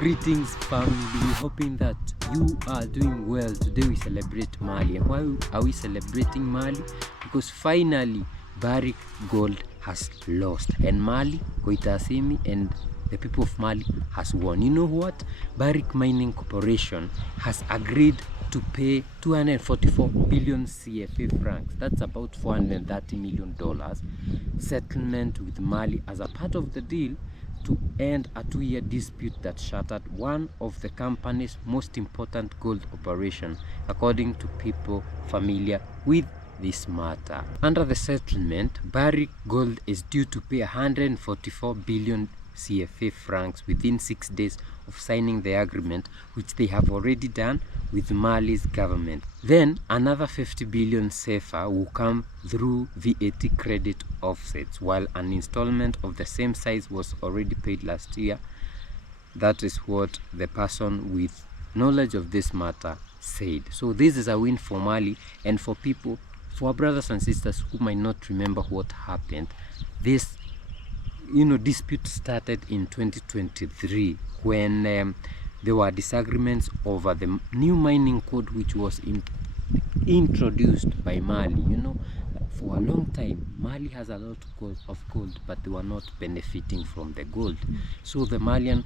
Greetings family, hoping that you are doing well. Today we celebrate Mali. And why are we celebrating Mali? Because finally Barrick Gold has lost and Mali, Koitasimi and the people of Mali has won. You know what? Barrick Mining Corporation has agreed to pay 244 billion CFA francs. That's about $430 million settlement with Mali as a part of the deal to end a 2-year dispute that shattered one of the company's most important gold operations, according to people familiar with this matter. Under the settlement, Barrick Gold is due to pay 144 billion CFA francs within 6 days of signing the agreement, which they have already done with Mali's government. Then another 50 billion CFA will come through VAT credit offsets, while an installment of the same size was already paid last year. That is what the person with knowledge of this matter said. So this is a win for Mali and for people, for our brothers and sisters who might not remember what happened. This dispute started in 2023 when there were disagreements over the new mining code which was introduced by Mali. For a long time Mali has a lot of gold, but they were not benefiting from the gold. So the Malian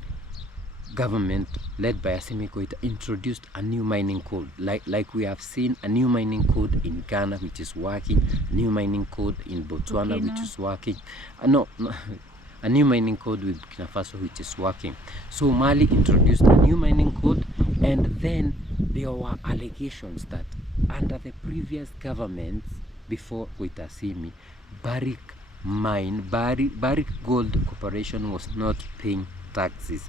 government, led by Assimi Goïta, introduced a new mining code, like we have seen a new mining code in Ghana which is working, a new mining code in Botswana which is working, a new mining code with Burkina Faso which is working. So Mali introduced a new mining code, and then there were allegations that under the previous governments before Koitasimi, Barrick Gold Corporation was not paying taxes,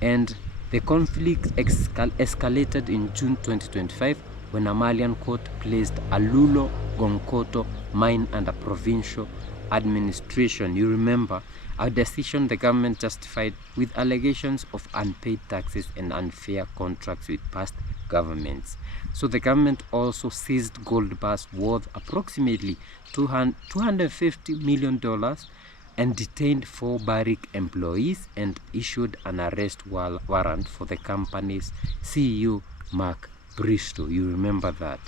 and the conflict escalated in June 2025 when a Malian court placed a Lulo Gonkoto mine under provincial administration. You remember, a decision the government justified with allegations of unpaid taxes and unfair contracts with past governments. So the government also seized gold bars worth approximately $250 million and detained 4 Barrick employees and issued an arrest warrant for the company's CEO, Mark Bristow. You remember that.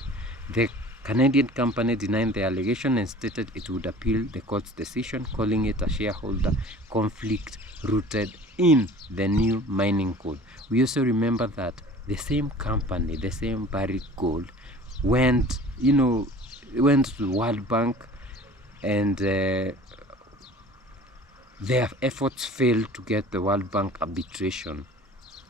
The Canadian company denied the allegation and stated it would appeal the court's decision, calling it a shareholder conflict rooted in the new mining code. We also remember that the same company, the same Barrick Gold, went to the World Bank, and their efforts failed to get the World Bank arbitration.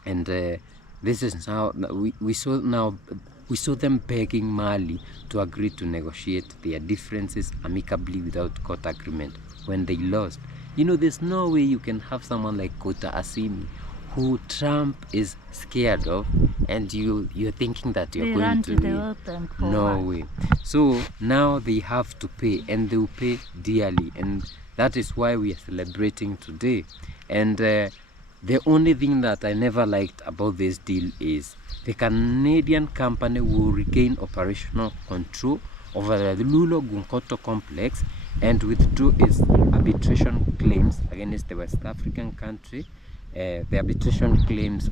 And this is now we saw them begging Mali to agree to negotiate their differences amicably without court agreement when they lost. There's no way you can have someone like Koitasimi, who Trump is scared of, and you're thinking that you're going to win. No way. So now they have to pay, and they will pay dearly, and that is why we are celebrating today. And the only thing that I never liked about this deal is the Canadian company will regain operational control over the Lulo Gunkoto complex and withdraw its arbitration claims against the West African country. The arbitration claims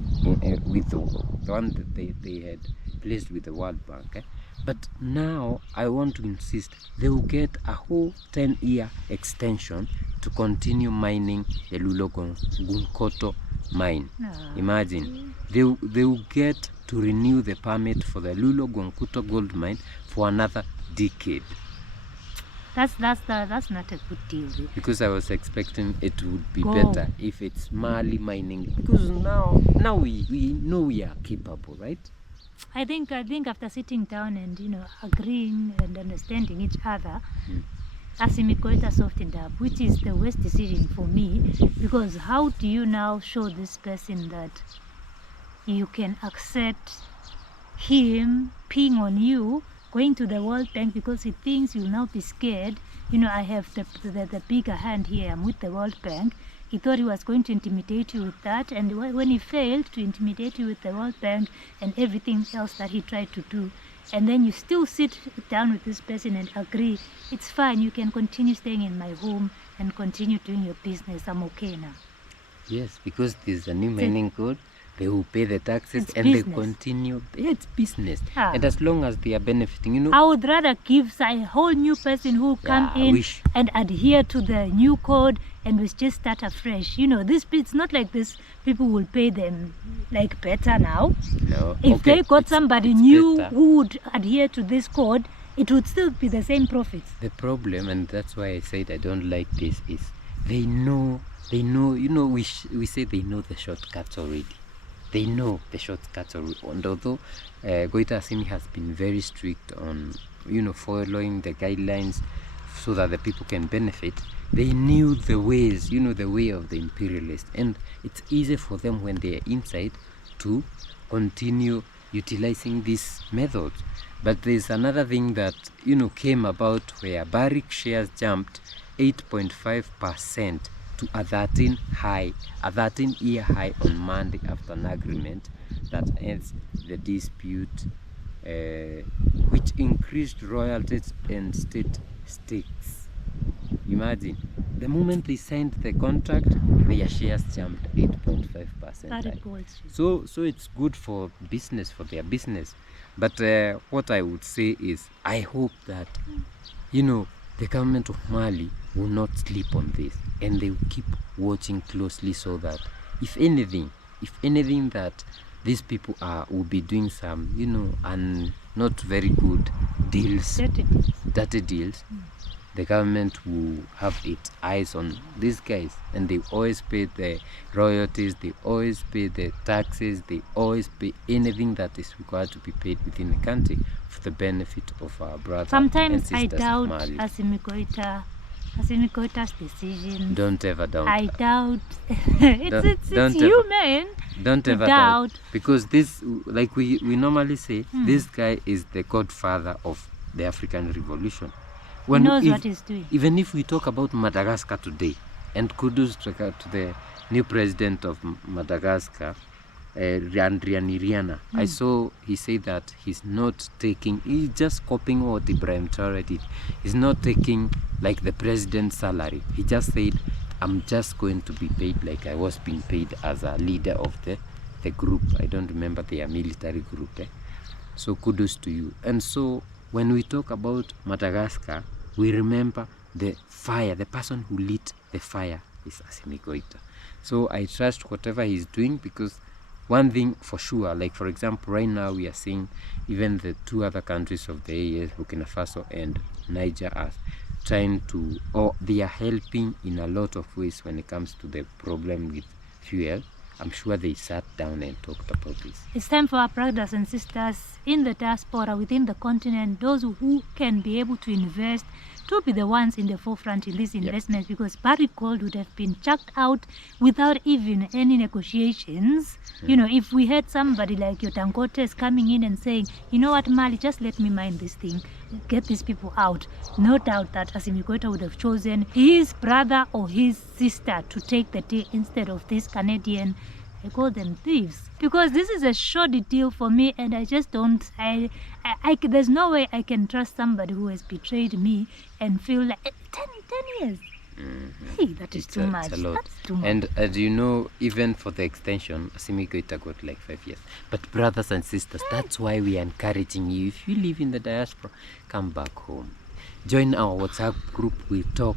with the one that they had placed with the World Bank. But now I want to insist they will get a whole 10-year extension to continue mining the Lulo Gunkoto mine. Imagine, they will get to renew the permit for the Lulo Gunkoto gold mine for another decade. That's not a good deal. Because I was expecting it would be better if it's Mali mining, because now we know we are capable, right? I think after sitting down and agreeing and understanding each other, Assimi Goïta softened up, which is the worst decision for me, because how do you now show this person that you can accept him peeing on you, going to the World Bank because he thinks you'll now be scared? I have the bigger hand here, I'm with the World Bank. He thought he was going to intimidate you with that, and when he failed to intimidate you with the World Bank and everything else that he tried to do, and then you still sit down with this person and agree, it's fine, you can continue staying in my home and continue doing your business, I'm okay now. Yes, because there's a new mining code they will pay the taxes, It's and business. they continue. Yeah, it's business. Ah. And as long as they are benefiting, you know. I would rather give a whole new person who come Yeah, I in wish. and adhere to the new code, and we just start afresh. You know, this it's not like this. People will pay them like better now. No. If okay, they got it's somebody new better. who would adhere to this code, it would still be the same profits. The problem, and that's why I said I don't like this, is they know, you know, we say they know the shortcuts already. They know the shortcuts already. And although Goita Asimi has been very strict on, you know, following the guidelines so that the people can benefit, they knew the ways, you know, the way of the imperialists. And it's easy for them when they are inside to continue utilizing these methods. But there's another thing that, you know, came about where Barrick shares jumped 8.5% to a 13-year high on Monday after an agreement that ends the dispute, which increased royalties and state stakes. Imagine, the moment they signed the contract, their shares jumped 8.5%. So it's good for business, for their business. But what I would say is, I hope that, you know, the government of Mali will not sleep on this, and they will keep watching closely so that if anything that these people will be doing some, you know, and not very good deals, dirty deals, the government will have its eyes on these guys, and they always pay the royalties, they always pay the taxes, they always pay anything that is required to be paid within the country for the benefit of our brothers. Sometimes and I sisters doubt of Mali. Assimi Goita's decision. Don't ever doubt. I doubt. it's don't human. Don't ever doubt, because this, like we normally say, this guy is the godfather of the African Revolution. He knows what he's doing. Even if we talk about Madagascar today, and kudos to the new president of Madagascar, Randrianiriana, I saw he said that he's just copying what Ibrahim Traore did. He's not taking like the president's salary. He just said, I'm just going to be paid like I was being paid as a leader of the group. I don't remember their military group. So kudos to you. And so when we talk about Madagascar, we remember the fire. The person who lit the fire is Assimi Goita. So I trust whatever he's doing, because one thing for sure, like for example, right now we are seeing even the two other countries of the AES, Burkina Faso and Niger, are trying to, or they are helping in a lot of ways when it comes to the problem with fuel. I'm sure they sat down and talked about this. It's time for our brothers and sisters in the diaspora, within the continent, those who can be able to invest, to be the ones in the forefront in these investments, because Barrick Gold would have been chucked out without even any negotiations. You know, if we had somebody like your Dangotes coming in and saying, you know what, Mali, just let me mine this thing, get these people out, no doubt that Assimi Goita would have chosen his brother or his sister to take the deal instead of this Canadian, I call them thieves, because this is a shoddy deal for me, and I just don't, there's no way I can trust somebody who has betrayed me and feel like 10 years. Hey, that is too much. It's a lot. That's too much. And as you know, even for the extension, Assimi Goita got like 5 years. But brothers and sisters, that's why we are encouraging you. If you live in the diaspora, come back home. Join our WhatsApp group. We talk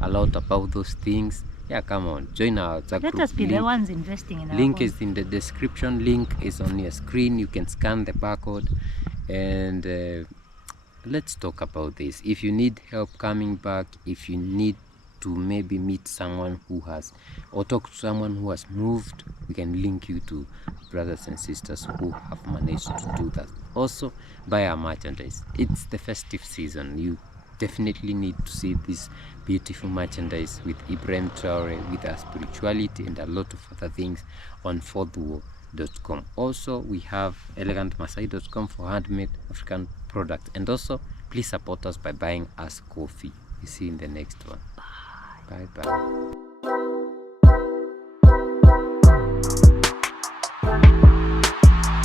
a lot about those things. Yeah, come on, join our WhatsApp group. Let us be the ones investing in our Link own. is in the description. Link is on your screen. You can scan the barcode, and let's talk about this. If you need help coming back, if you need to maybe meet someone who has, or talk to someone who has moved, we can link you to brothers and sisters who have managed to do that. Also, buy our merchandise. It's the festive season. You definitely need to see this beautiful merchandise with Ibrahim Traore, with our spirituality and a lot of other things on fourthwall.com. Also, we have elegantmasai.com for handmade African products. And also, please support us by buying us coffee. See you in the next one. Bye bye.